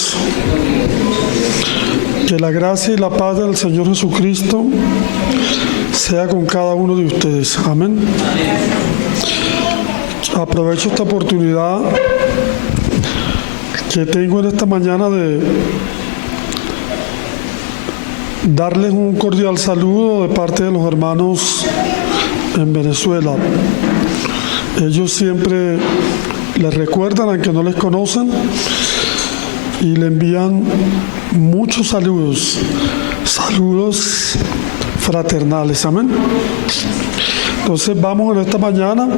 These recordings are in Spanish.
hermanos, que la gracia y la paz del Señor Jesucristo sea con cada uno de ustedes. Amén. Aprovecho esta oportunidad que tengo en esta mañana de darles un cordial saludo de parte de los hermanos en Venezuela. Ellos siempre les recuerdan, aunque no les conocen, y le envían muchos saludos fraternales. Amén. Entonces vamos en esta mañana,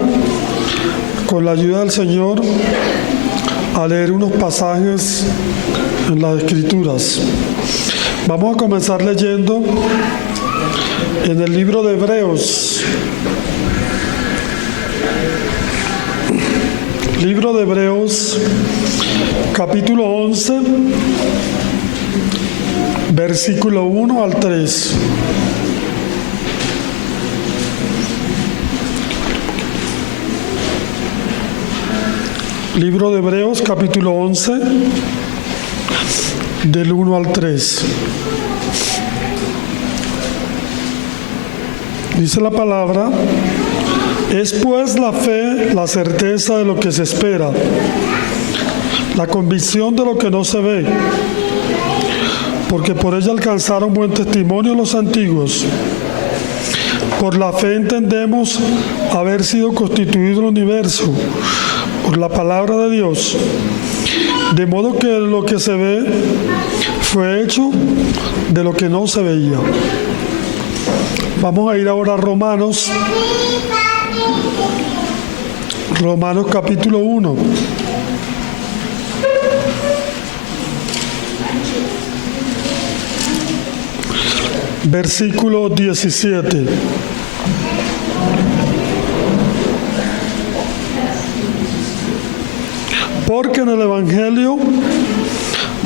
con la ayuda del Señor, a leer unos pasajes en las Escrituras. Vamos a comenzar leyendo en el libro de Hebreos. Libro de Hebreos, capítulo 11, versículo 1 al 3. Libro de Hebreos, capítulo 11, del 1 al 3. Dice la palabra: es pues la fe la certeza de lo que se espera, la convicción de lo que no se ve, porque por ella alcanzaron buen testimonio los antiguos. Por la fe entendemos haber sido constituido el universo por la palabra de Dios, de modo que lo que se ve fue hecho de lo que no se veía. Vamos a ir ahora a Romanos capítulo 1. Versículo 17. Porque en el Evangelio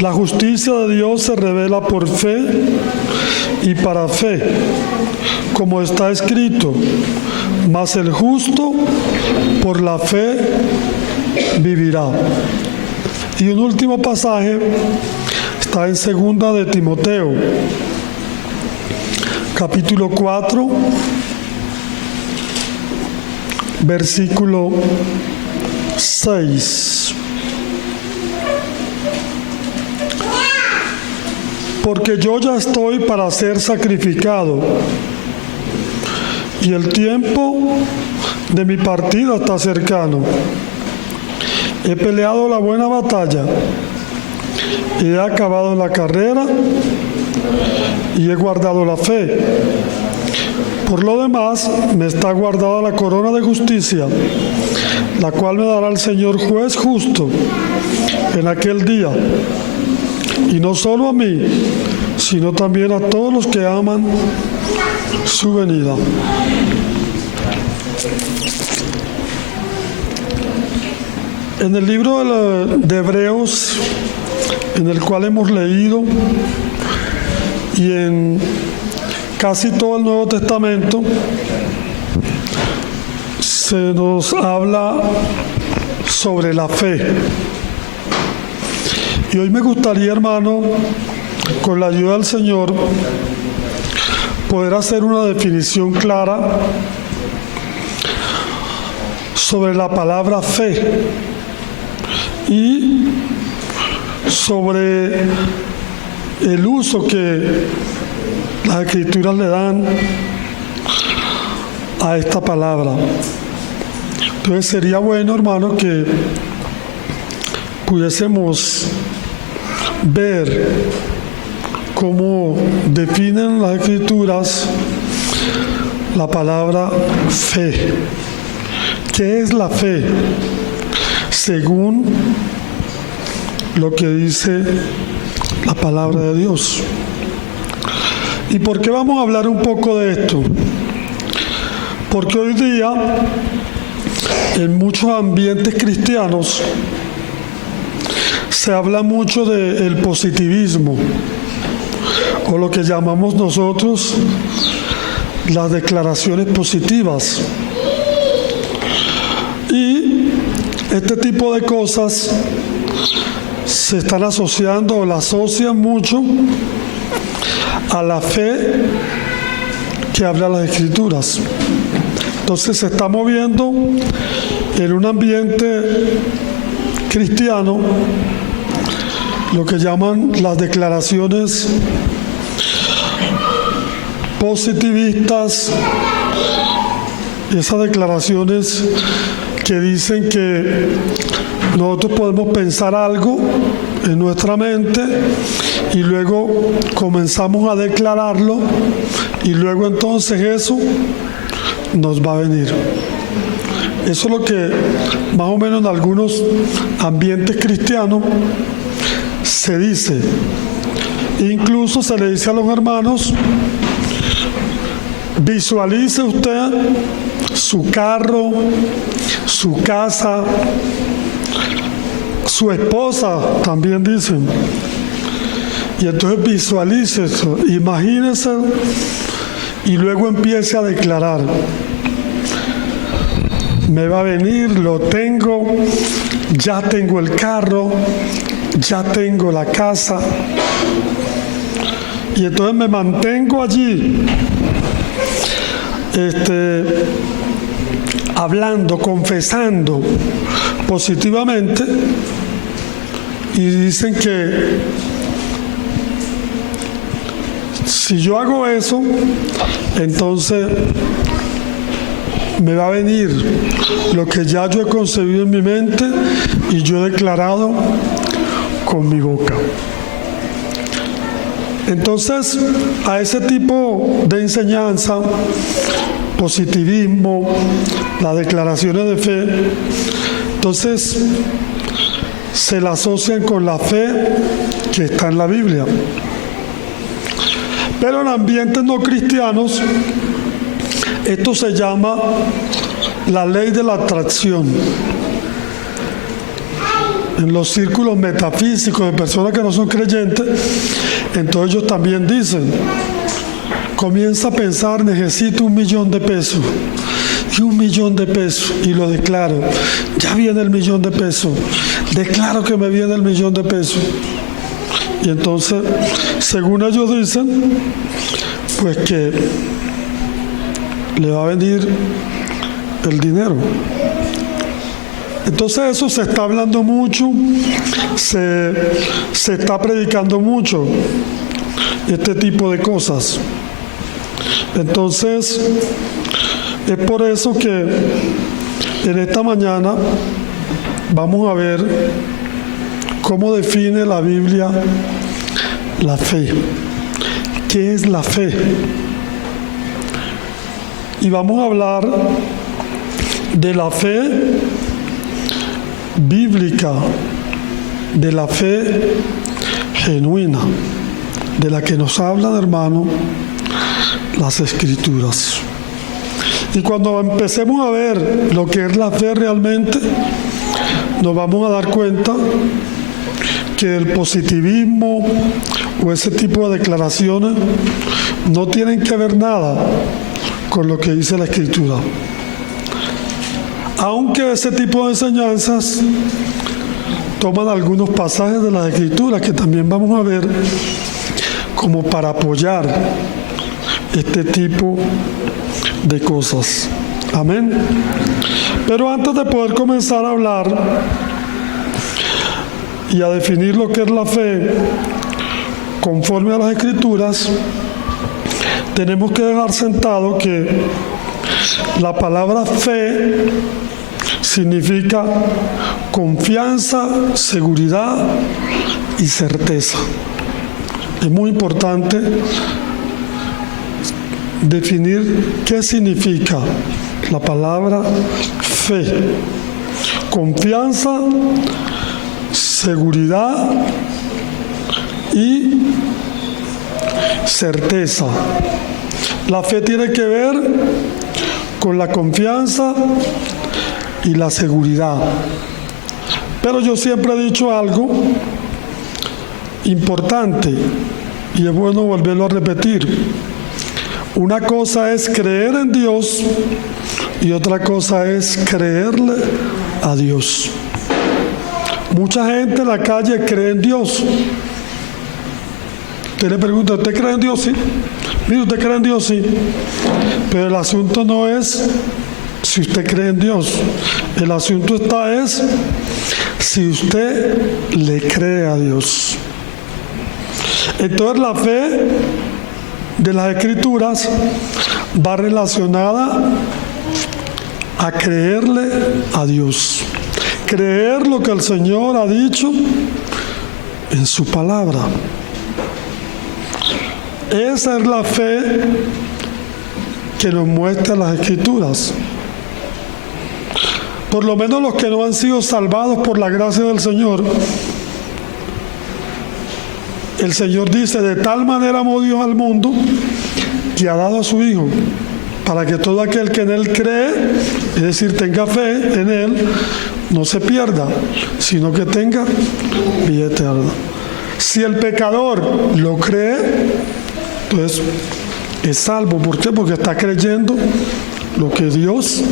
la justicia de Dios se revela por fe y para fe, como está escrito: mas el justo por la fe vivirá. Y un último pasaje está en 2 de Timoteo, capítulo 4, versículo 6. Porque yo ya estoy para ser sacrificado, y el tiempo de mi partida está cercano. He peleado la buena batalla, y he acabado la carrera, y he guardado la fe. Por lo demás, me está guardada la corona de justicia, la cual me dará el Señor juez justo en aquel día. Y no solo a mí, sino también a todos los que aman su venida. En el libro de Hebreos, en el cual hemos leído, y en casi todo el Nuevo Testamento, se nos habla sobre la fe. Y hoy me gustaría, hermano, con la ayuda del Señor, poder hacer una definición clara sobre la palabra fe y sobre el uso que las Escrituras le dan a esta palabra. Entonces sería bueno, hermano, que pudiésemos ver cómo definen las Escrituras la palabra fe. ¿Qué es la fe? Según lo que dice la palabra de Dios. ¿Y por qué vamos a hablar un poco de esto? Porque hoy día, en muchos ambientes cristianos, se habla mucho del positivismo, o lo que llamamos nosotros las declaraciones positivas. Y este tipo de cosas se están asociando o la asocian mucho a la fe que habla las Escrituras. Entonces se está moviendo en un ambiente cristiano lo que llaman las declaraciones positivistas, esas declaraciones que dicen que nosotros podemos pensar algo en nuestra mente y luego comenzamos a declararlo y luego entonces eso nos va a venir. Eso es lo que más o menos en algunos ambientes cristianos se dice. Incluso se le dice a los hermanos: visualice usted su carro, su casa, su esposa, también dicen. Y entonces visualice eso, imagínese y luego empiece a declarar: me va a venir, lo tengo, ya tengo el carro, ya tengo la casa. Y entonces me mantengo allí, hablando, confesando positivamente, y dicen que si yo hago eso, entonces me va a venir lo que ya yo he concebido en mi mente y yo he declarado con mi boca. Entonces, a ese tipo de enseñanza, positivismo, las declaraciones de fe, entonces se la asocian con la fe que está en la Biblia. Pero en ambientes no cristianos, esto se llama la ley de la atracción. En los círculos metafísicos de personas que no son creyentes, entonces ellos también dicen: comienza a pensar, necesito $1.000.000 de pesos, y $1.000.000 de pesos, y lo declaro, ya viene el $1.000.000 de pesos, declaro que me viene el $1.000.000 de pesos. Y entonces, según ellos dicen, pues que le va a venir el dinero. Entonces eso se está hablando mucho, se está predicando mucho, este tipo de cosas. Entonces, es por eso que en esta mañana vamos a ver cómo define la Biblia la fe. ¿Qué es la fe? Y vamos a hablar de la fe bíblica, de la fe genuina, de la que nos hablan, hermano, las Escrituras. Y cuando empecemos a ver lo que es la fe realmente, nos vamos a dar cuenta que el positivismo o ese tipo de declaraciones no tienen que ver nada con lo que dice la Escritura. Aunque ese tipo de enseñanzas toman algunos pasajes de las Escrituras que también vamos a ver como para apoyar este tipo de cosas. Amén. Pero antes de poder comenzar a hablar y a definir lo que es la fe conforme a las Escrituras, tenemos que dejar sentado que la palabra fe significa confianza, seguridad y certeza. Es muy importante definir qué significa la palabra fe. Confianza, seguridad y certeza. La fe tiene que ver con la confianza y la seguridad. Pero yo siempre he dicho algo importante y es bueno volverlo a repetir. Una cosa es creer en Dios y otra cosa es creerle a Dios. Mucha gente en la calle cree en Dios. Usted le pregunta, ¿usted cree en Dios? Sí. Mire, ¿usted cree en Dios? Sí. Pero el asunto no es si usted cree en Dios. El asunto es si usted le cree a Dios. Entonces la fe de las Escrituras va relacionada a creerle a Dios. Creer lo que el Señor ha dicho en su palabra. Esa es la fe que nos muestran las Escrituras. Por lo menos los que no han sido salvados por la gracia del Señor. El Señor dice, de tal manera amó Dios al mundo que ha dado a su Hijo, para que todo aquel que en Él cree, es decir, tenga fe en Él, no se pierda, sino que tenga vida eterna. Si el pecador lo cree, entonces es salvo. ¿Por qué? Porque está creyendo lo que Dios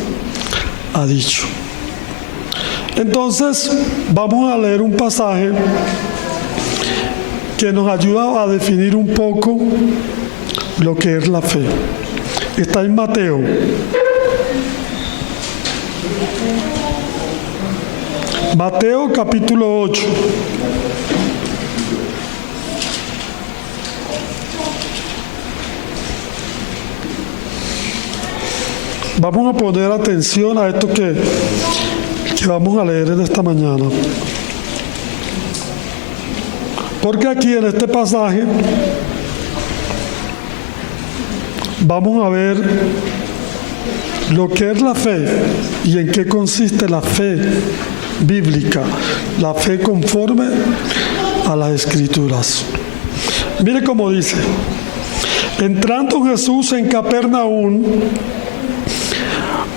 ha dicho. Entonces, vamos a leer un pasaje que nos ayuda a definir un poco lo que es la fe. Está en Mateo. Mateo capítulo 8. Vamos a poner atención a esto que vamos a leer en esta mañana. Porque aquí en este pasaje vamos a ver lo que es la fe y en qué consiste la fe bíblica, la fe conforme a las Escrituras. Mire cómo dice: entrando Jesús en Capernaum,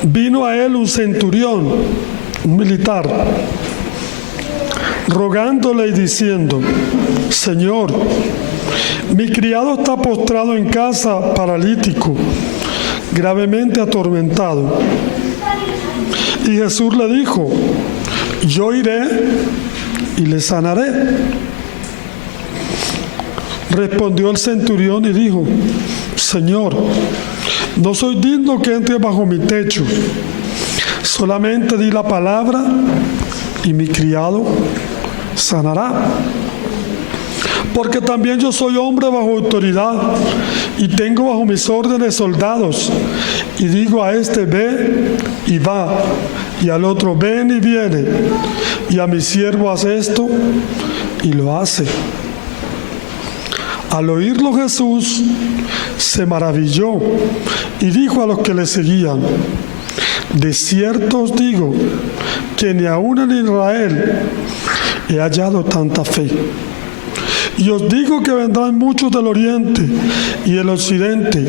vino a él un centurión, un militar, rogándole y diciendo: Señor, mi criado está postrado en casa, paralítico, gravemente atormentado. Y Jesús le dijo: yo iré y le sanaré. Respondió el centurión y dijo: Señor, no soy digno que entre bajo mi techo. Solamente di la palabra y mi criado sanará. Porque también yo soy hombre bajo autoridad y tengo bajo mis órdenes soldados. Y digo a este: ve y va, y al otro: ven y viene, y a mi siervo: haz esto, y lo hace. Al oírlo Jesús se maravilló y dijo a los que le seguían: de cierto os digo que ni aun en Israel he hallado tanta fe. Y os digo que vendrán muchos del oriente y del occidente,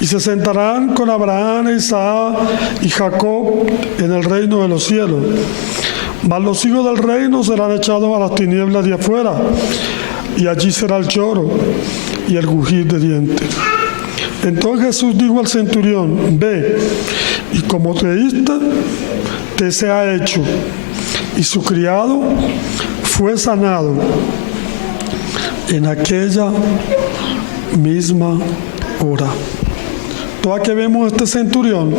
y se sentarán con Abraham, Isaac y Jacob en el reino de los cielos. Mas los hijos del reino serán echados a las tinieblas de afuera, y allí será el lloro y el crujir de dientes. Entonces Jesús dijo al centurión: ve, y como creíste, te sea hecho. Y su criado fue sanado en aquella misma hora. Toda que vemos este centurión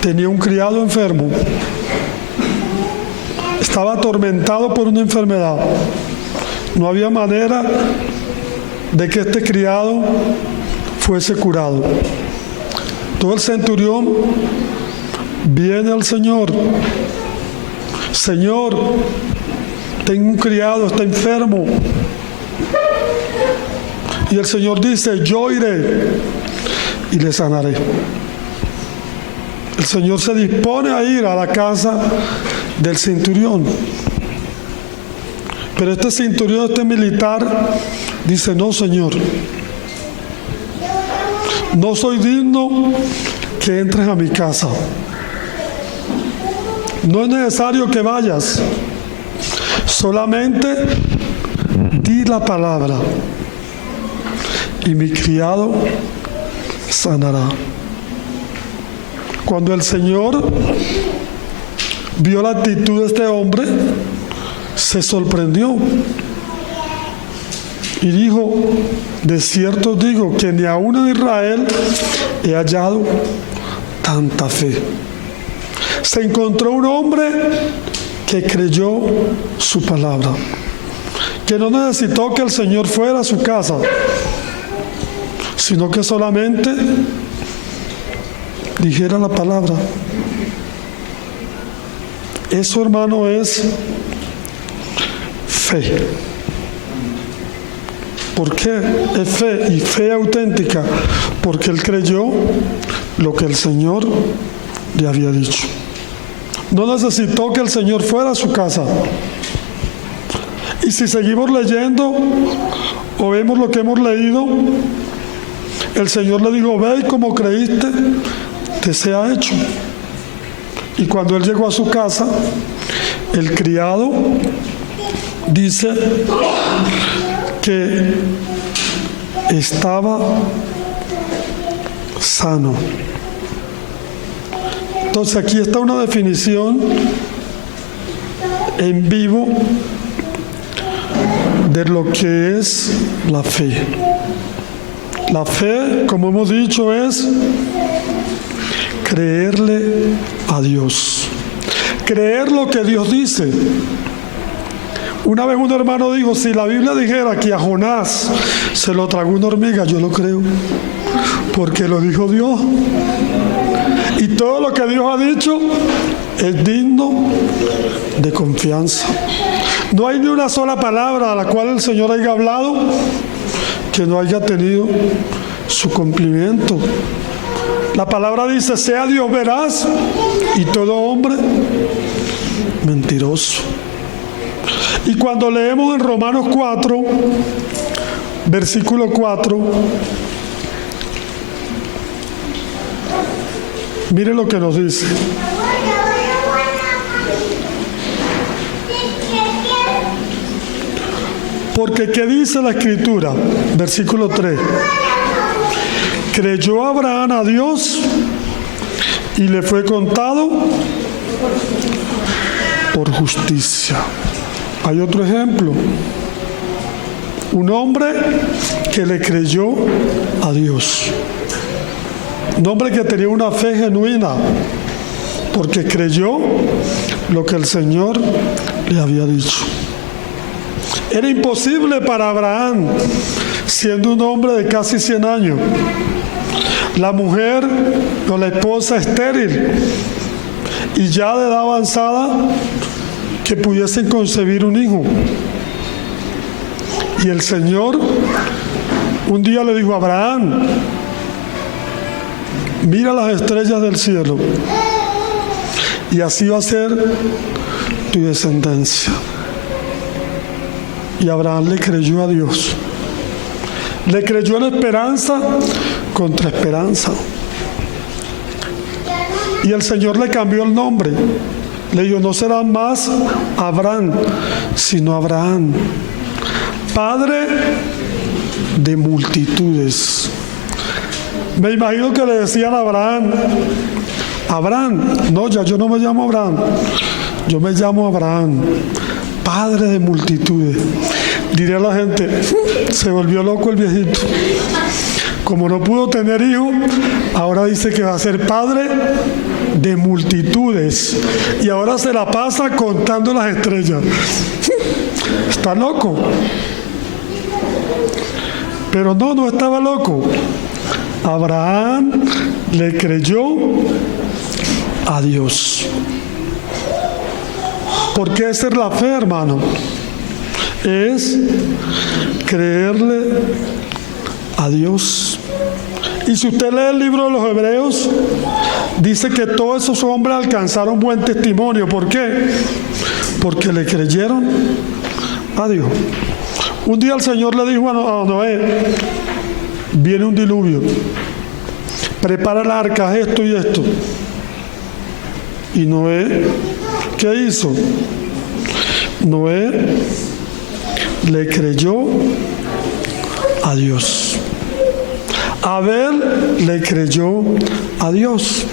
tenía un criado enfermo, estaba atormentado por una enfermedad. No había manera de que este criado fuese curado. Todo el centurión viene al Señor: Señor, tengo un criado, está enfermo. Y el Señor dice: yo iré y le sanaré. El Señor se dispone a ir a la casa del centurión. Pero este centurión, este militar, dice: no, Señor, no soy digno que entres a mi casa. No es necesario que vayas. Solamente di la palabra y mi criado sanará. Cuando el Señor vio la actitud de este hombre, se sorprendió y dijo: de cierto os digo que ni aun en Israel he hallado tanta fe. Se encontró un hombre que creyó su palabra, que no necesitó que el Señor fuera a su casa, sino que solamente dijera la palabra. Eso, hermano, es fe. ¿Por qué es fe? Y fe auténtica, porque él creyó lo que el Señor le había dicho. No necesitó que el Señor fuera a su casa. Y si seguimos leyendo o vemos lo que hemos leído, el Señor le dijo: ve y como creíste, te sea hecho. Y cuando él llegó a su casa, el criado dice que estaba sano. Entonces aquí está una definición en vivo de lo que es la fe. La fe, como hemos dicho, es creerle a Dios, creer lo que Dios dice. Una vez un hermano dijo: si la Biblia dijera que a Jonás se lo tragó una hormiga, yo lo creo, porque lo dijo Dios. Y todo lo que Dios ha dicho es digno de confianza. No hay ni una sola palabra a la cual el Señor haya hablado que no haya tenido su cumplimiento. La palabra dice: sea Dios veraz y todo hombre mentiroso. Y cuando leemos en Romanos 4, versículo 4, mire lo que nos dice. Porque ¿qué dice la Escritura? Versículo 3. Creyó Abraham a Dios y le fue contado por justicia. Hay otro ejemplo. Un hombre que le creyó a Dios. Un hombre que tenía una fe genuina, porque creyó lo que el Señor le había dicho. Era imposible para Abraham, siendo un hombre de casi 100 años, la mujer o la esposa estéril y ya de edad avanzada, que pudiesen concebir un hijo. Y el Señor un día le dijo a Abraham: mira las estrellas del cielo, y así va a ser tu descendencia. Y Abraham le creyó a Dios. Le creyó en esperanza contra esperanza. Y el Señor le cambió el nombre. Le dijo: no será más Abraham, sino Abraham, padre de multitudes. Me imagino que le decían a Abraham: Abraham, no, ya yo no me llamo Abraham, yo me llamo Abraham, padre de multitudes. Diría la gente: se volvió loco el viejito. Como no pudo tener hijo, ahora dice que va a ser padre de multitudes. Y ahora se la pasa contando las estrellas. Está loco. Pero no estaba loco. Abraham le creyó a Dios. ¿Por qué esa es la fe, hermano? Es creerle a Dios. Y si usted lee el libro de los Hebreos, dice que todos esos hombres alcanzaron buen testimonio. ¿Por qué? Porque le creyeron a Dios. Un día el Señor le dijo a Noé: viene un diluvio, prepara el arca, esto y esto. Y Noé, ¿qué hizo? Noé le creyó a Dios. Abel le creyó a Dios.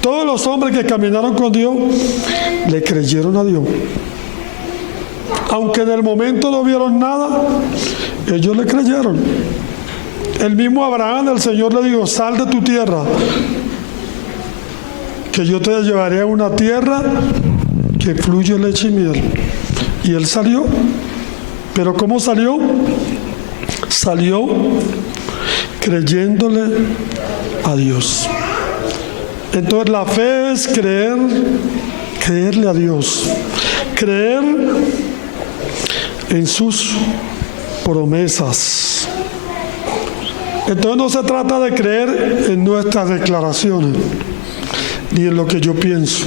Todos los hombres que caminaron con Dios le creyeron a Dios. Aunque en el momento no vieron nada, ellos le creyeron. El mismo Abraham, el Señor le dijo: sal de tu tierra, que yo te llevaré a una tierra que fluye leche y miel. Y él salió. ¿Pero cómo salió? Salió creyéndole a Dios. Entonces la fe es creerle a Dios, creer en sus promesas. Entonces no se trata de creer en nuestras declaraciones, ni en lo que yo pienso.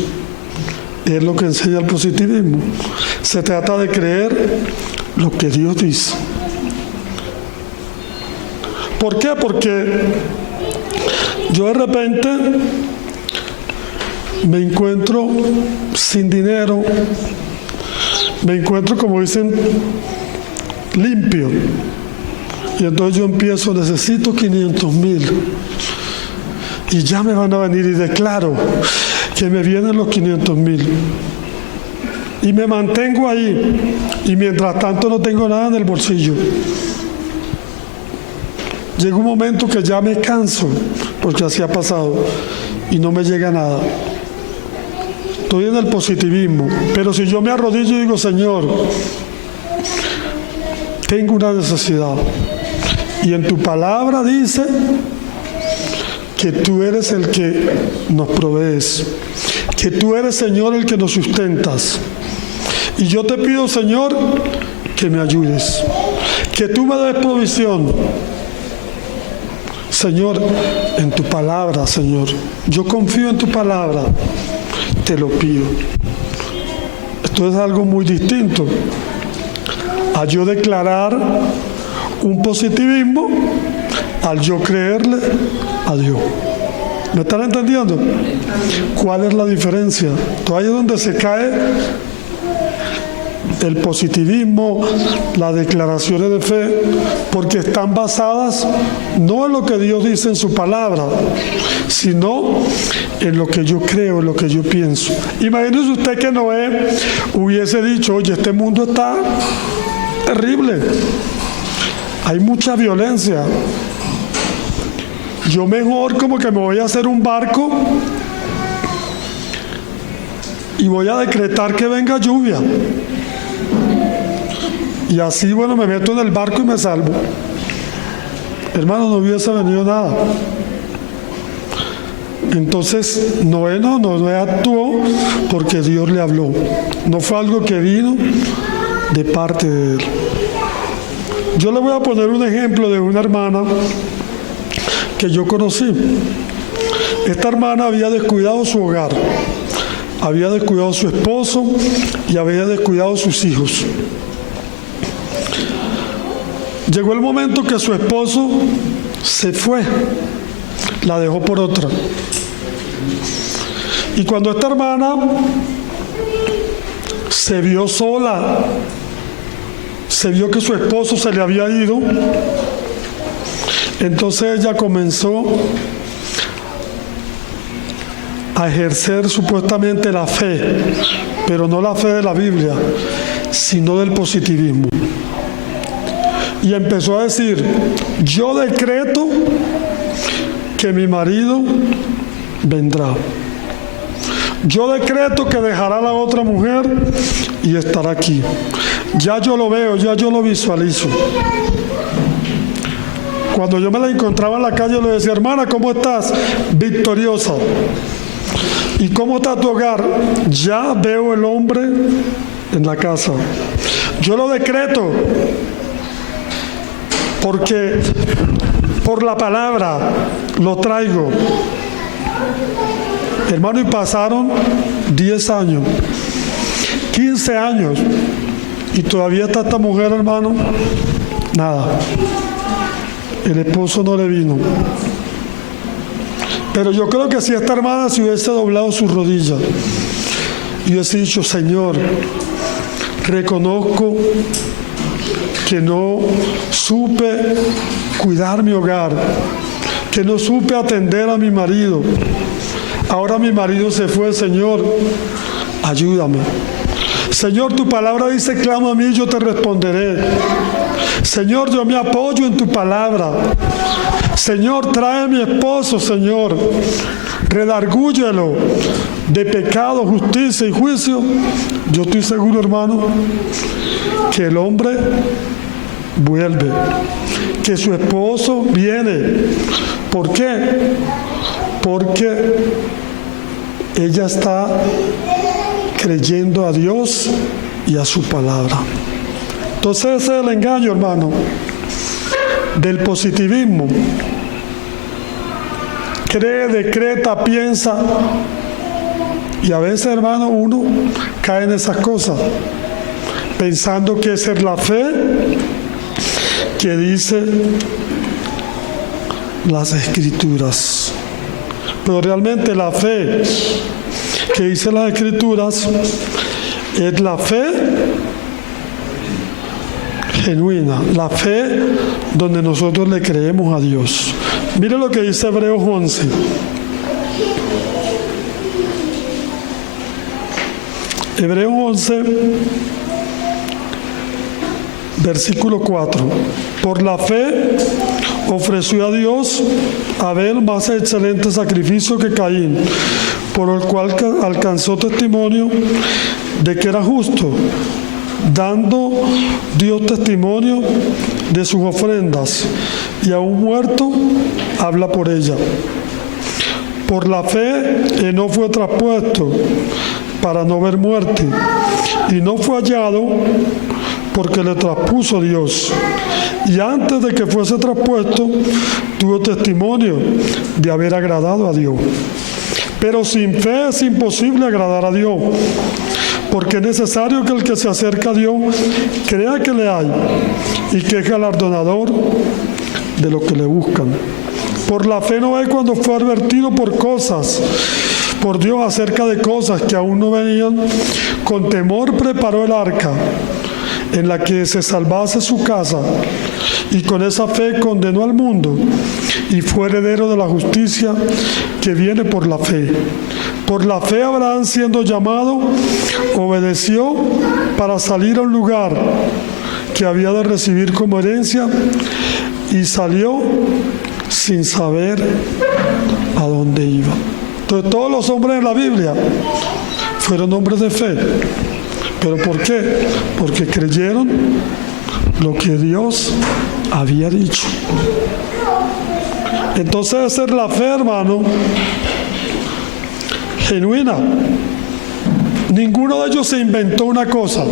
Es lo que enseña el positivismo. Se trata de creer lo que Dios dice. ¿Por qué? Porque yo de repente me encuentro sin dinero, me encuentro, como dicen, limpio. Y entonces yo empiezo: necesito 500,000. Y ya me van a venir y declaro que me vienen los 500,000. Y me mantengo ahí. Y mientras tanto no tengo nada en el bolsillo. Llega un momento que ya me canso, porque así ha pasado, y no me llega nada. Estoy en el positivismo. Pero si yo me arrodillo y digo: Señor, tengo una necesidad, y en tu palabra dice que tú eres el que nos provees, que tú eres, Señor, el que nos sustentas. Y yo te pido, Señor, que me ayudes, que tú me des provisión. Señor, en tu palabra, Señor, yo confío en tu palabra, te lo pido. Esto es algo muy distinto a yo declarar un positivismo, al yo creerle a Dios. ¿Me están entendiendo? ¿Cuál es la diferencia? Entonces ahí es donde se cae el positivismo, las declaraciones de fe, porque están basadas no en lo que Dios dice en su palabra, sino en lo que yo creo, en lo que yo pienso. Imagínese usted que Noé hubiese dicho: oye, este mundo está terrible, hay mucha violencia, yo mejor como que me voy a hacer un barco y voy a decretar que venga lluvia. Y así, bueno, me meto en el barco y me salvo. Hermano, no hubiese venido nada. Entonces, Noé actuó porque Dios le habló. No fue algo que vino de parte de él. Yo le voy a poner un ejemplo de una hermana que yo conocí. Esta hermana había descuidado su hogar, había descuidado a su esposo y había descuidado a sus hijos. Llegó el momento que su esposo se fue, la dejó por otra. Y cuando esta hermana se vio sola, se vio que su esposo se le había ido, entonces ella comenzó a ejercer supuestamente la fe, pero no la fe de la Biblia, sino del positivismo. Y empezó a decir: yo decreto que mi marido vendrá. Yo decreto que dejará a la otra mujer y estará aquí. Ya yo lo veo, ya yo lo visualizo. Cuando yo me la encontraba en la calle, le decía: hermana, ¿cómo estás? Victoriosa. ¿Y cómo está tu hogar? Ya veo el hombre en la casa. Yo lo decreto porque por la palabra lo traigo. Hermano, y pasaron 10 años, 15 años, y todavía está esta mujer, hermano, nada. El esposo no le vino. Pero yo creo que si esta hermana se hubiese doblado sus rodillas y hubiese dicho: Señor, reconozco que no supe cuidar mi hogar, que no supe atender a mi marido. Ahora mi marido se fue, Señor, ayúdame. Señor, tu palabra dice, clama a mí y yo te responderé. Señor, yo me apoyo en tu palabra. Señor, trae a mi esposo, Señor. Redargúyelo de pecado, justicia y juicio. Yo estoy seguro, hermano, que el hombre vuelve, que su esposo viene. ¿Por qué? Porque ella está creyendo a Dios y a su palabra. Entonces ese es el engaño, hermano, del positivismo. Cree, decreta, piensa, y a veces, hermano, uno cae en esas cosas, pensando que esa es la fe que dice las Escrituras. Pero realmente la fe que dice las Escrituras es la fe genuina, la fe donde nosotros le creemos a Dios. Mire lo que dice Hebreos 11. Hebreos 11, versículo 4. Por la fe ofreció a Dios a Abel más excelente sacrificio que Caín, por el cual alcanzó testimonio de que era justo, dando Dios testimonio de sus ofrendas, y aún muerto habla por ella. Por la fe no fue traspuesto para no ver muerte, y no fue hallado porque le traspuso Dios. Y antes de que fuese traspuesto, tuvo testimonio de haber agradado a Dios. Pero sin fe es imposible agradar a Dios, porque es necesario que el que se acerca a Dios crea que le hay y que es galardonador de los que le buscan. Por la fe Noé, cuando fue advertido por Dios acerca de cosas que aún no venían, con temor preparó el arca en la que se salvase su casa, y con esa fe condenó al mundo y fue heredero de la justicia que viene por la fe. Por la fe Abraham, siendo llamado, obedeció para salir a un lugar que había de recibir como herencia, y salió sin saber a dónde iba. Entonces todos los hombres de la Biblia fueron hombres de fe. ¿Pero por qué? Porque creyeron lo que Dios había dicho. Entonces esa es la fe, hermano, genuina. Ninguno de ellos se inventó una cosa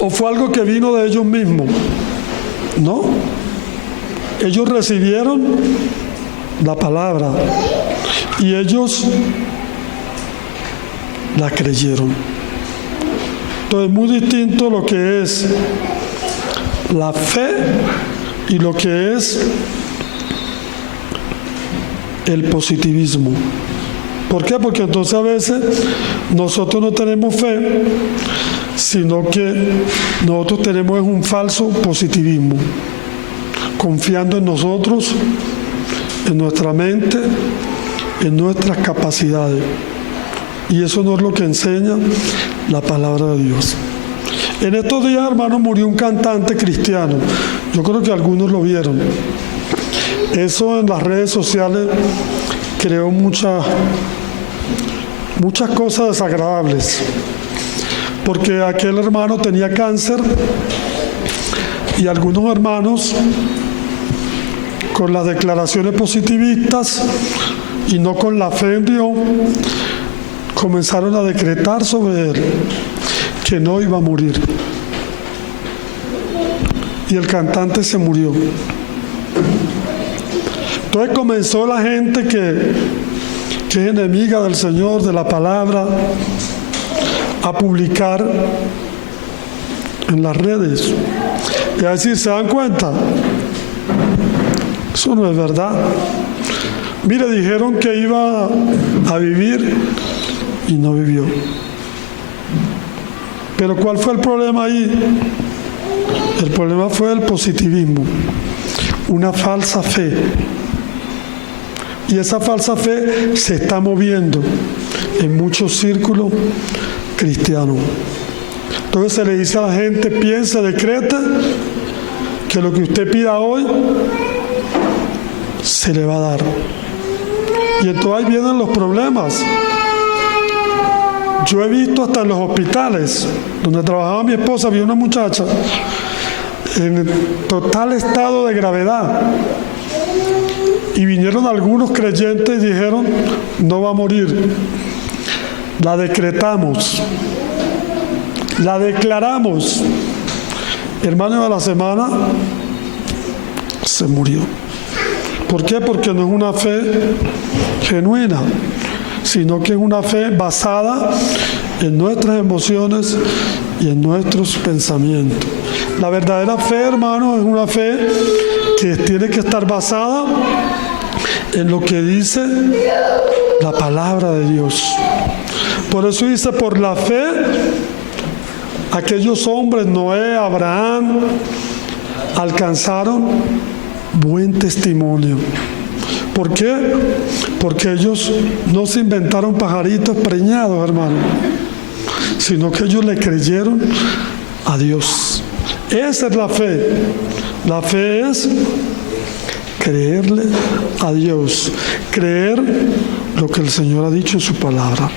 o fue algo que vino de ellos mismos. No. Ellos recibieron la palabra y ellos la creyeron. Entonces es muy distinto lo que es la fe y lo que es el positivismo. ¿Por qué? Porque entonces a veces nosotros no tenemos fe, sino que nosotros tenemos un falso positivismo, confiando en nosotros, en nuestra mente, en nuestras capacidades. Y eso no es lo que enseña la palabra de Dios. En estos días, hermanos, murió un cantante cristiano. Yo creo que algunos lo vieron. Eso en las redes sociales creó muchas cosas desagradables. Porque aquel hermano tenía cáncer y algunos hermanos, con las declaraciones positivistas y no con la fe en Dios, comenzaron a decretar sobre él que no iba a morir. Y el cantante se murió. Entonces comenzó la gente que es enemiga del Señor, de la palabra, a publicar en las redes y a decir, ¿se dan cuenta? Eso no es verdad. Mire, dijeron que iba a vivir y no vivió. Pero ¿cuál fue el problema ahí? El problema fue el positivismo, una falsa fe. Y esa falsa fe se está moviendo en muchos círculos cristianos. Entonces se le dice a la gente, piense, decrete, que lo que usted pida hoy se le va a dar. Y entonces ahí vienen los problemas. Yo he visto hasta en los hospitales, donde trabajaba mi esposa, vi una muchacha en total estado de gravedad. Y vinieron algunos creyentes y dijeron, no va a morir. La decretamos, la declaramos. Hermano, de la semana se murió. ¿Por qué? Porque no es una fe genuina, sino que es una fe basada en nuestras emociones y en nuestros pensamientos. La verdadera fe, hermano, es una fe que tiene que estar basada en lo que dice la palabra de Dios. Por eso dice, por la fe, aquellos hombres, Noé, Abraham, alcanzaron buen testimonio. ¿Por qué? Porque ellos no se inventaron pajaritos preñados, hermano, sino que ellos le creyeron a Dios. Esa es la fe. La fe es creerle a Dios, creer lo que el Señor ha dicho en su palabra.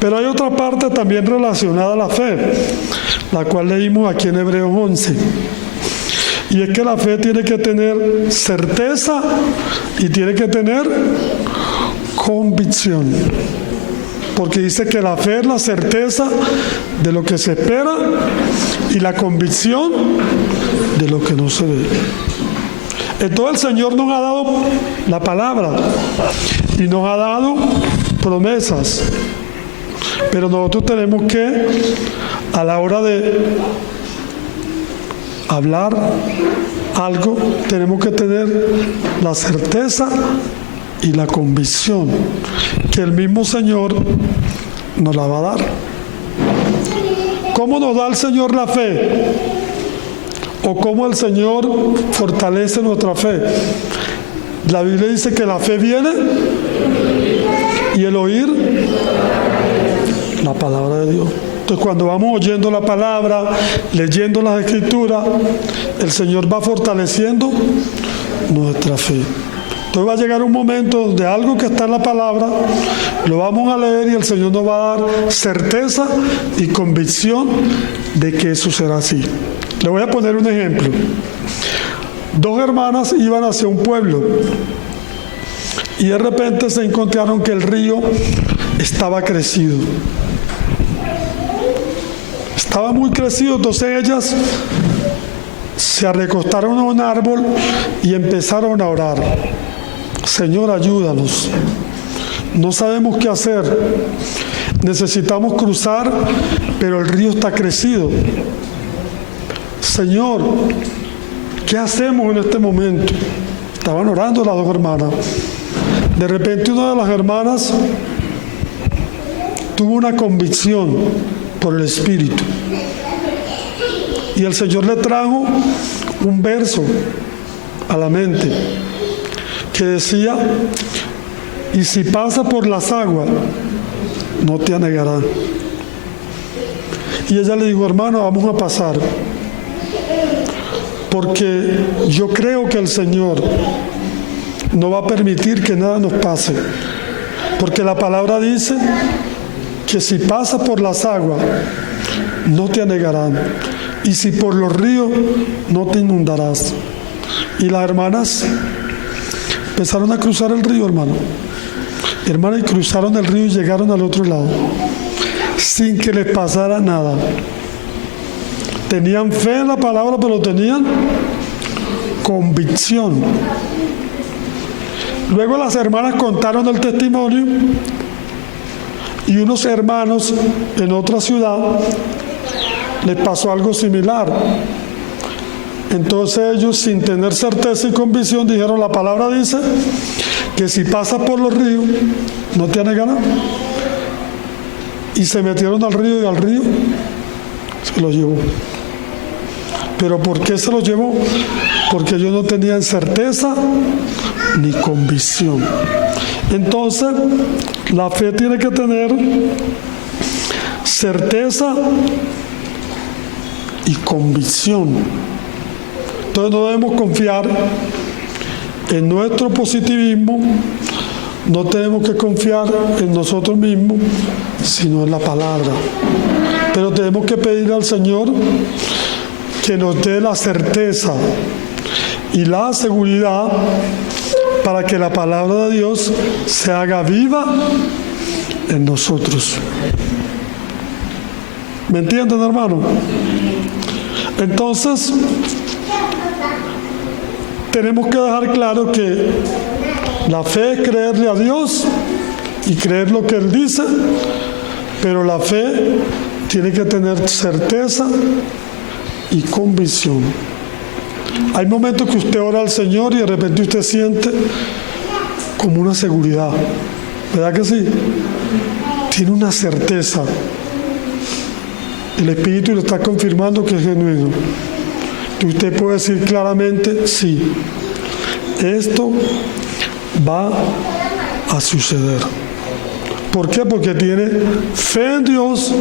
Pero hay otra parte también relacionada a la fe, la cual leímos aquí en Hebreos 11. Y es que la fe tiene que tener certeza y tiene que tener convicción. Porque dice que la fe es la certeza de lo que se espera y la convicción de lo que no se ve. Entonces el Señor nos ha dado la palabra y nos ha dado promesas. Pero nosotros tenemos que, a la hora de hablar algo, tenemos que tener la certeza y la convicción que el mismo Señor nos la va a dar. ¿Cómo nos da el Señor la fe? ¿O cómo el Señor fortalece nuestra fe? La Biblia dice que la fe viene y el oír la palabra de Dios. Entonces, cuando vamos oyendo la palabra, leyendo las Escrituras, el Señor va fortaleciendo nuestra fe. Entonces va a llegar un momento donde algo que está en la palabra lo vamos a leer y el Señor nos va a dar certeza y convicción de que eso será así. Le voy a poner un ejemplo. Dos hermanas iban hacia un pueblo y de repente se encontraron que el río estaba crecido. Estaba muy crecido, entonces ellas se recostaron a un árbol y empezaron a orar. Señor, ayúdanos. No sabemos qué hacer. Necesitamos cruzar, pero el río está crecido. Señor, ¿qué hacemos en este momento? Estaban orando las dos hermanas. De repente una de las hermanas tuvo una convicción por el Espíritu. Y el Señor le trajo un verso a la mente que decía, y si pasa por las aguas, no te anegarán. Y ella le dijo, hermano, vamos a pasar, porque yo creo que el Señor no va a permitir que nada nos pase, porque la palabra dice que si pasas por las aguas, no te anegarán, y si por los ríos, no te inundarás. Y las hermanas empezaron a cruzar el río, hermano, y cruzaron el río y llegaron al otro lado, sin que les pasara nada. Tenían fe en la palabra, pero tenían convicción. Luego las hermanas contaron el testimonio y unos hermanos en otra ciudad les pasó algo similar. Entonces ellos, sin tener certeza y convicción, dijeron, la palabra dice que si pasas por los ríos, no te anegarán. Y se metieron al río y al río se lo llevó. ¿Pero por qué se lo llevó? Porque ellos no tenían certeza ni convicción. Entonces, la fe tiene que tener certeza y convicción. Entonces no debemos confiar en nuestro positivismo, no tenemos que confiar en nosotros mismos, sino en la palabra. Pero tenemos que pedir al Señor que nos dé la certeza y la seguridad para que la palabra de Dios se haga viva en nosotros. ¿Me entienden, hermano? Entonces, tenemos que dejar claro que la fe es creerle a Dios y creer lo que Él dice, pero la fe tiene que tener certeza y convicción. Hay momentos que usted ora al Señor y de repente usted siente como una seguridad, ¿verdad que sí? Tiene una certeza. El Espíritu le está confirmando que es genuino. Y usted puede decir claramente, sí, esto va a suceder. ¿Por qué? Porque tiene fe en Dios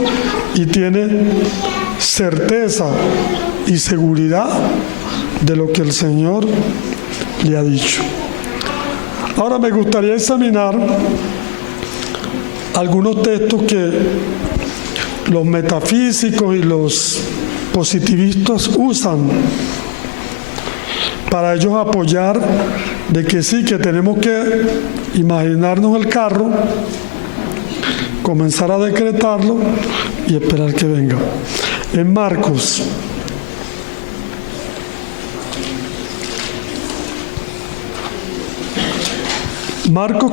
y tiene certeza y seguridad de lo que el Señor le ha dicho. Ahora me gustaría examinar algunos textos que los metafísicos y los positivistas usan para ellos apoyar de que sí, que tenemos que imaginarnos el carro, comenzar a decretarlo y esperar que venga. En Marcos,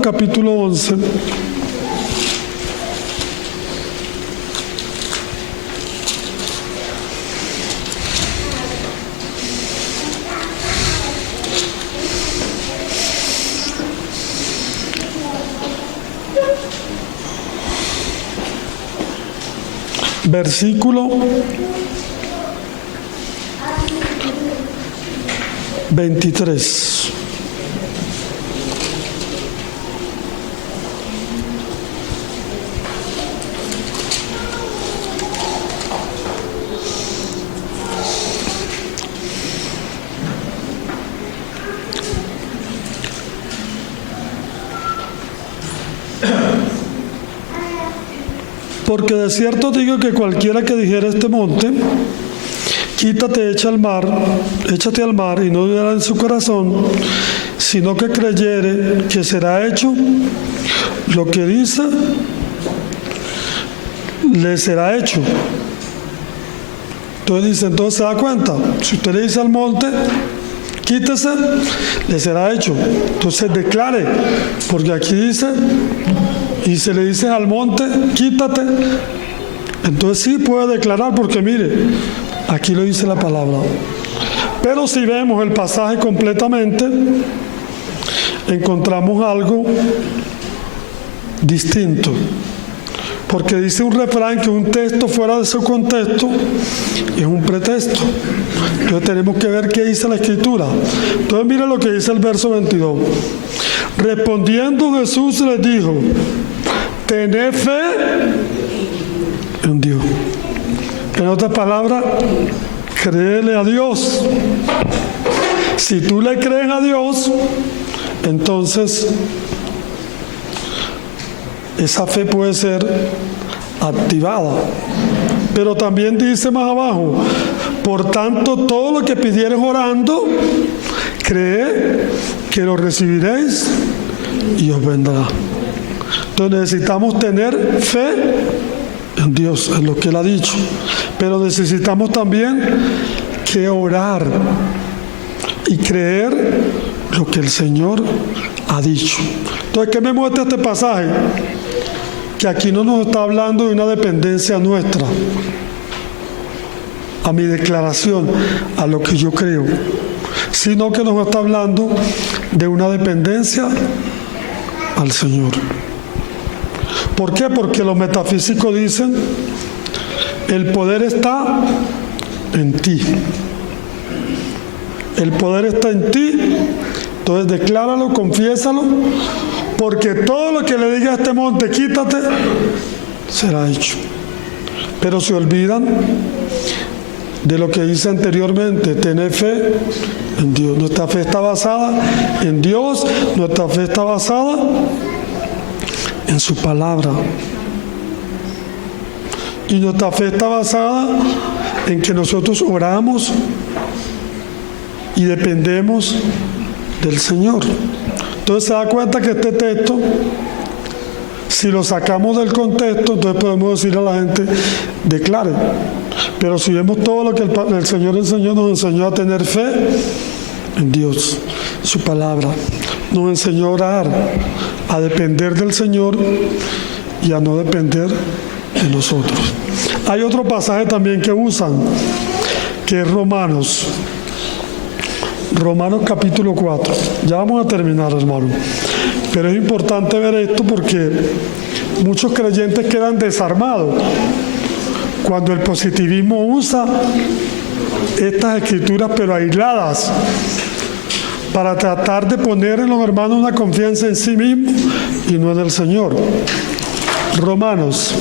capítulo 11, versículo 23. Porque de cierto digo que cualquiera que dijera a este monte, quítate, échate al mar, y no dudara en su corazón, sino que creyere que será hecho lo que dice, le será hecho. Entonces se da cuenta, si usted le dice al monte, quítese, le será hecho. Entonces declare, porque aquí dice, y se le dice al monte, quítate, entonces sí puede declarar, porque mire, aquí lo dice la palabra. Pero si vemos el pasaje completamente, encontramos algo distinto, porque dice un refrán que un texto fuera de su contexto es un pretexto. Entonces tenemos que ver qué dice la Escritura. Entonces mire lo que dice el verso 22. Respondiendo Jesús les dijo, tened fe en Dios. En otras palabras, créele a Dios. Si tú le crees a Dios, entonces esa fe puede ser activada. Pero también dice más abajo, por tanto, todo lo que pidieres orando, creed que lo recibiréis y os vendrá. Entonces necesitamos tener fe en Dios, en lo que Él ha dicho. Pero necesitamos también que orar y creer lo que el Señor ha dicho. Entonces, ¿qué me muestra este pasaje? Que aquí no nos está hablando de una dependencia nuestra, a mi declaración, a lo que yo creo, sino que nos está hablando de una dependencia al Señor. ¿Por qué? Porque los metafísicos dicen, el poder está en ti. El poder está en ti. Entonces decláralo, confiésalo, porque todo lo que le diga a este monte, quítate, será hecho. Pero se olvidan de lo que dice anteriormente, tener fe en Dios. Nuestra fe está basada en Dios, nuestra fe está basada en su palabra. Y nuestra fe está basada en que nosotros oramos y dependemos del Señor. Entonces se da cuenta que este texto, si lo sacamos del contexto, entonces podemos decir a la gente, declare. Pero si vemos todo lo que el Señor enseñó, nos enseñó a tener fe en Dios, su palabra. Nos enseñó a orar, a depender del Señor y a no depender de nosotros. Hay otro pasaje también que usan, que es Romanos capítulo 4. Ya vamos a terminar, hermano. Pero es importante ver esto porque muchos creyentes quedan desarmados cuando el positivismo usa estas escrituras pero aisladas para tratar de poner en los hermanos una confianza en sí mismos y no en el Señor. Romanos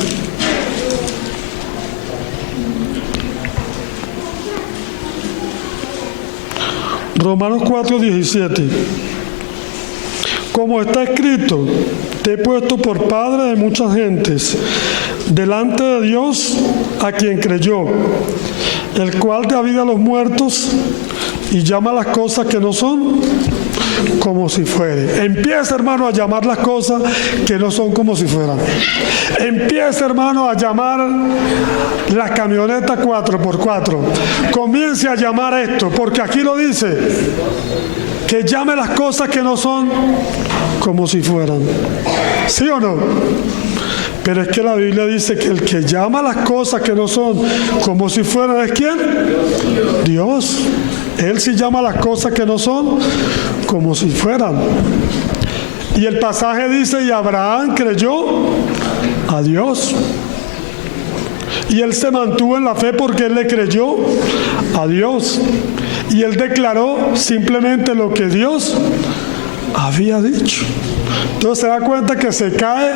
Romanos 4:17. Como está escrito, te he puesto por padre de muchas gentes, delante de Dios a quien creyó, el cual da vida a los muertos y llama las cosas que no son como si fuere. Empieza, hermano, a llamar las cosas que no son como si fueran. Empieza, hermano, a llamar la camioneta 4x4. Comience a llamar esto, porque aquí lo dice, que llame las cosas que no son como si fueran. ¿Sí o no? Pero es que la Biblia dice que el que llama las cosas que no son como si fueran, ¿es quién? Dios. Él sí llama las cosas que no son como si fueran. Y el pasaje dice, y Abraham creyó a Dios. Y él se mantuvo en la fe porque él le creyó a Dios. Y él declaró simplemente lo que Dios había dicho. Entonces se da cuenta que se cae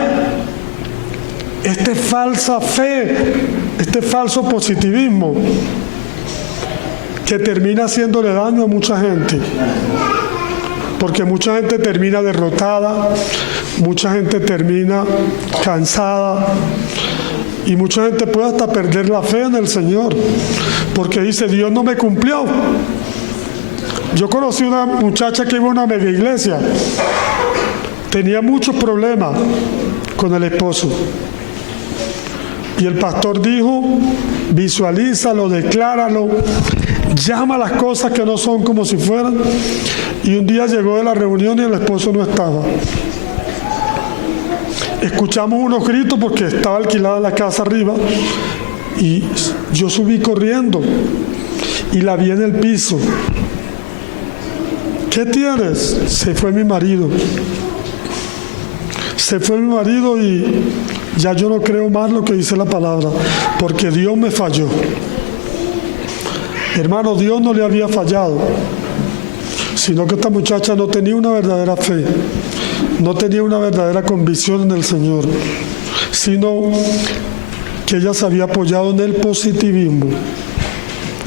esta falsa fe, este falso positivismo que termina haciéndole daño a mucha gente. Porque mucha gente termina derrotada, mucha gente termina cansada y mucha gente puede hasta perder la fe en el Señor porque dice, Dios no me cumplió. Yo conocí una muchacha que iba a una mega iglesia, tenía muchos problemas con el esposo y el pastor dijo, visualízalo, decláralo, llama las cosas que no son como si fueran. Y un día llegó de la reunión y el esposo no estaba. Escuchamos unos gritos porque estaba alquilada la casa arriba y yo subí corriendo y la vi en el piso. ¿Qué tienes? Se fue mi marido. Se fue mi marido y ya yo no creo más lo que dice la palabra, porque Dios me falló. Hermano, Dios no le había fallado, sino que esta muchacha no tenía una verdadera fe, no tenía una verdadera convicción en el Señor, sino que ella se había apoyado en el positivismo.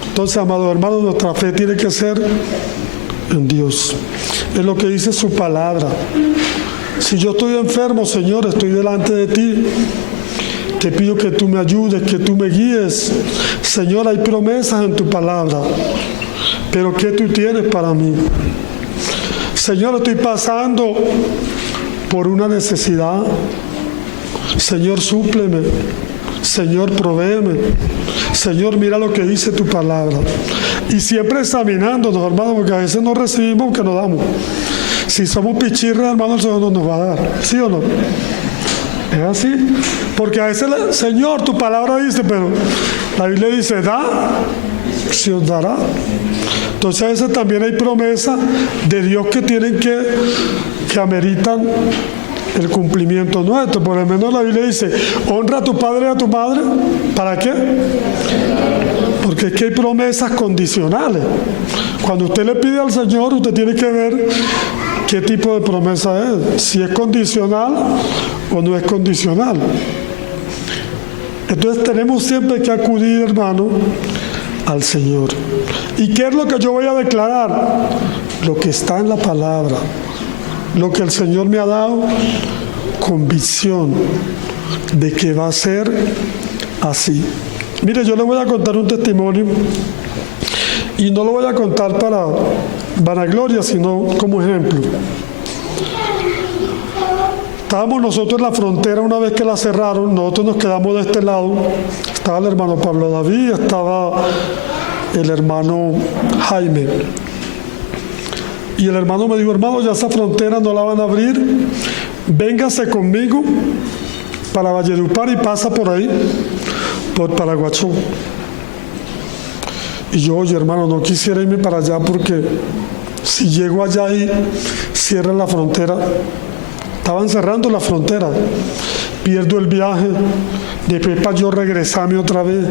Entonces, amados hermanos, nuestra fe tiene que ser en Dios, en lo que dice su palabra. Si yo estoy enfermo, Señor, estoy delante de ti. Te pido que tú me ayudes, que tú me guíes. Señor, hay promesas en tu palabra, pero ¿qué tú tienes para mí? Señor, estoy pasando por una necesidad. Señor, súpleme. Señor, provéeme. Señor, mira lo que dice tu palabra. Y siempre examinándonos, hermanos, porque a veces no recibimos que nos damos. Si somos pichirras, hermanos, el Señor no nos va a dar. ¿Sí o no? ¿Es así? Porque a veces, Señor, tu palabra dice, pero la Biblia dice, da, se os dará. Entonces a veces también hay promesas de Dios que tienen que ameritan el cumplimiento nuestro. Por lo menos la Biblia dice, honra a tu padre y a tu madre. ¿Para qué? Porque es que hay promesas condicionales. Cuando usted le pide al Señor, usted tiene que ver qué tipo de promesa es, si es condicional o no es condicional. Entonces tenemos siempre que acudir, hermano, al Señor. ¿Y qué es lo que yo voy a declarar? Lo que está en la palabra, lo que el Señor me ha dado convicción de que va a ser así. Mire, yo le voy a contar un testimonio y no lo voy a contar para vanagloria, sino como ejemplo. Estábamos nosotros en la frontera una vez que la cerraron, nosotros nos quedamos de este lado. Estaba el hermano Pablo David, estaba el hermano Jaime. Y el hermano me dijo, hermano, ya esa frontera no la van a abrir, véngase conmigo para Valledupar y pasa por ahí, por Paraguachú. Y yo, oye, hermano, no quisiera irme para allá porque si llego allá y cierran la frontera, estaban cerrando la frontera, pierdo el viaje, después para yo regresarme otra vez.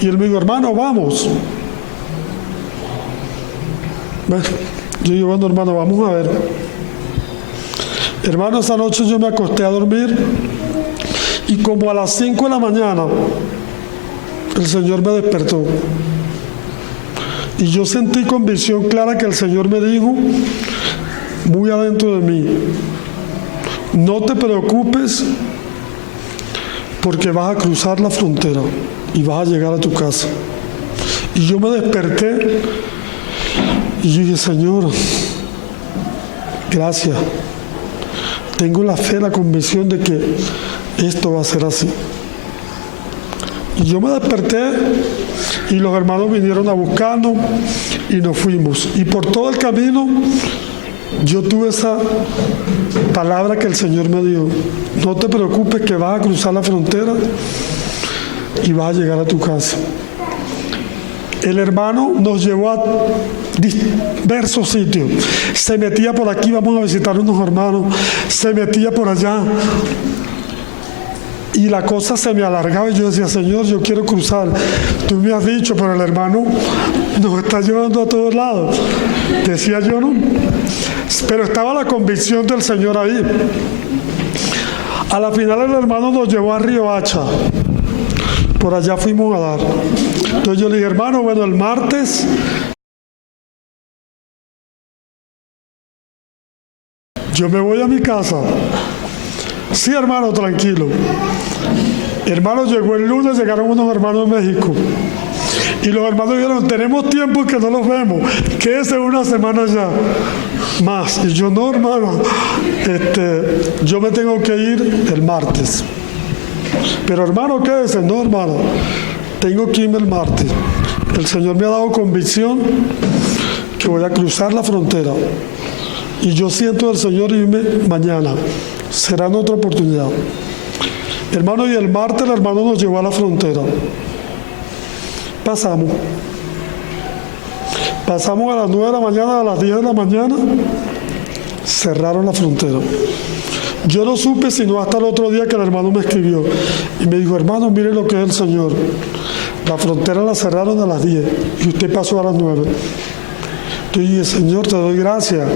Y él me dijo, hermano, vamos. Bueno, yo digo, bueno, hermano, vamos a ver. Hermano, esa noche yo me acosté a dormir y como a las 5 de la mañana el Señor me despertó. Y yo sentí con visión clara que el Señor me dijo, muy adentro de mí, no te preocupes porque vas a cruzar la frontera y vas a llegar a tu casa. Y yo me desperté y yo dije, Señor, gracias. Tengo la fe, la convicción de que esto va a ser así. Y yo me desperté y los hermanos vinieron a buscarnos y nos fuimos. Y por todo el camino yo tuve esa palabra que el Señor me dio. No te preocupes que vas a cruzar la frontera y vas a llegar a tu casa. El hermano nos llevó a diversos sitios. Se metía por aquí, vamos a visitar unos hermanos, se metía por allá. Y la cosa se me alargaba y yo decía, Señor, yo quiero cruzar. Tú me has dicho, pero el hermano nos está llevando a todos lados. Decía yo, ¿no? Pero estaba la convicción del Señor ahí. A la final el hermano nos llevó a Río Hacha. Por allá fuimos a dar. Entonces yo le dije, hermano, bueno, el martes yo me voy a mi casa. Sí, hermano, tranquilo. Hermano, llegó el lunes, llegaron unos hermanos de México. Y los hermanos dijeron, tenemos tiempo que no los vemos. Quédese una semana ya más. Y yo, no, hermano, yo me tengo que ir el martes. Pero hermano, quédese. No, hermano, tengo que irme el martes. El Señor me ha dado convicción que voy a cruzar la frontera. Y yo siento al Señor irme mañana. Será en otra oportunidad. Hermano, y el martes el hermano nos llevó a la frontera. Pasamos a las 9 de la mañana, a las 10 de la mañana, cerraron la frontera. Yo no supe sino hasta el otro día que el hermano me escribió y me dijo, hermano, mire lo que es el Señor. La frontera la cerraron a las 10 y usted pasó a las 9. Yo dije, Señor, te doy gracias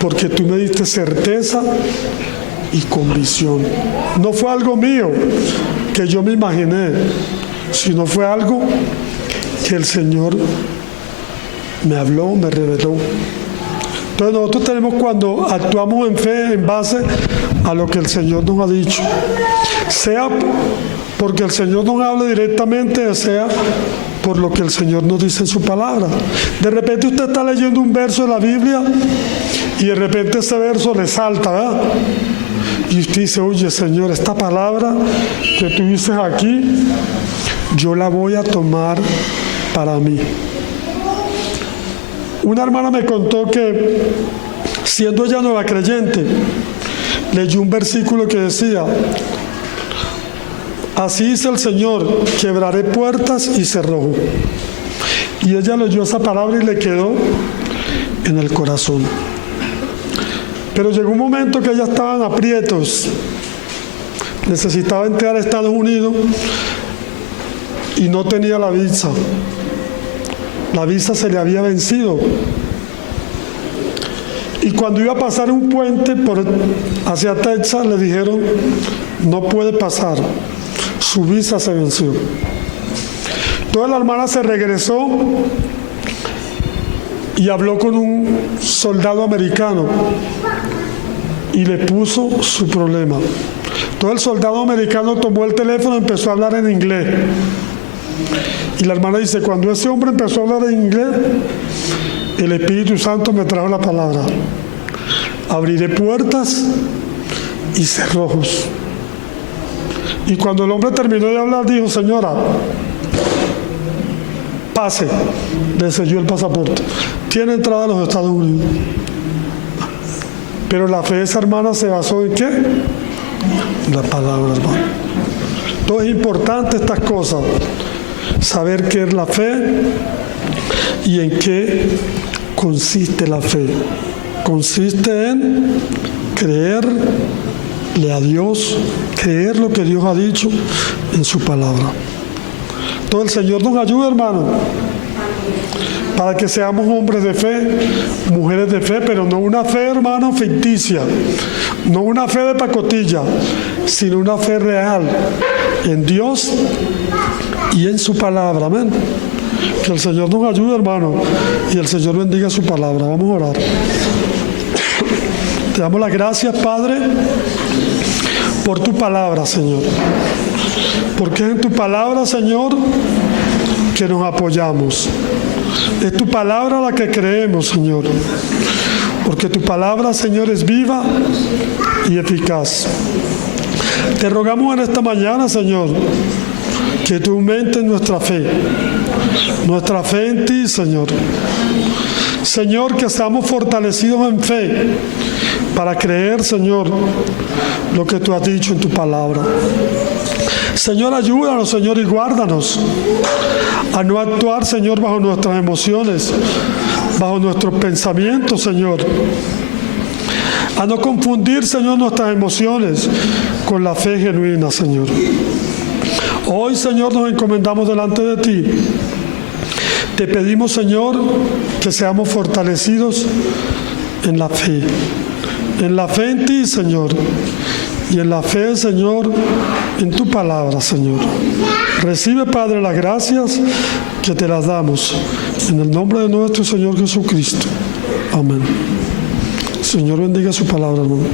porque tú me diste certeza y convicción. No fue algo mío que yo me imaginé, sino fue algo que el Señor me habló, me reveló. Entonces nosotros tenemos, cuando actuamos en fe, en base a lo que el Señor nos ha dicho, sea porque el Señor nos habla directamente, sea por lo que el Señor nos dice en su palabra. De repente usted está leyendo un verso de la Biblia y de repente ese verso le salta, ¿verdad? Y usted dice, oye, Señor, esta palabra que tú dices aquí, yo la voy a tomar para mí. Una hermana me contó que, siendo ella nueva creyente, leyó un versículo que decía, así dice el Señor, quebraré puertas y cerrojos. Y ella leyó esa palabra y le quedó en el corazón. Pero llegó un momento que ella estaba en aprietos, necesitaba entrar a Estados Unidos y no tenía la visa. La visa se le había vencido. Y cuando iba a pasar un puente hacia Texas, le dijeron, no puede pasar, su visa se venció. Entonces la hermana se regresó y habló con un soldado americano y le puso su problema. Entonces el soldado americano tomó el teléfono y empezó a hablar en inglés. Y la hermana dice, cuando ese hombre empezó a hablar en inglés, el Espíritu Santo me trajo la palabra: abriré puertas y cerrojos. Y cuando el hombre terminó de hablar, dijo, señora, pase. Le selló el pasaporte. Tiene entrada a los Estados Unidos. Pero la fe de esa hermana se basó en ¿qué? La palabra, hermano. Entonces es importante estas cosas. Saber qué es la fe y en qué consiste la fe. Consiste en creerle a Dios, creer lo que Dios ha dicho en su palabra. Entonces el Señor nos ayuda, hermano, para que seamos hombres de fe, mujeres de fe, pero no una fe, hermano, ficticia, no una fe de pacotilla, sino una fe real en Dios y en su palabra. Amén. Que el Señor nos ayude, hermano, y el Señor bendiga su palabra. Vamos a orar. Te damos las gracias, Padre, por tu palabra, Señor. Porque es en tu palabra, Señor, que nos apoyamos. Es tu palabra la que creemos, Señor. Porque tu palabra, Señor, es viva y eficaz. Te rogamos en esta mañana, Señor, que tú aumentes nuestra fe en ti, Señor. Señor, que seamos fortalecidos en fe para creer, Señor, lo que tú has dicho en tu palabra. Señor, ayúdanos, Señor, y guárdanos a no actuar, Señor, bajo nuestras emociones, bajo nuestros pensamientos, Señor. A no confundir, Señor, nuestras emociones con la fe genuina, Señor. Hoy, Señor, nos encomendamos delante de ti. Te pedimos, Señor, que seamos fortalecidos en la fe en ti, Señor, y en la fe, Señor, en tu palabra, Señor. Recibe, Padre, las gracias que te las damos, en el nombre de nuestro Señor Jesucristo. Amén. Señor, bendiga su palabra, hermano.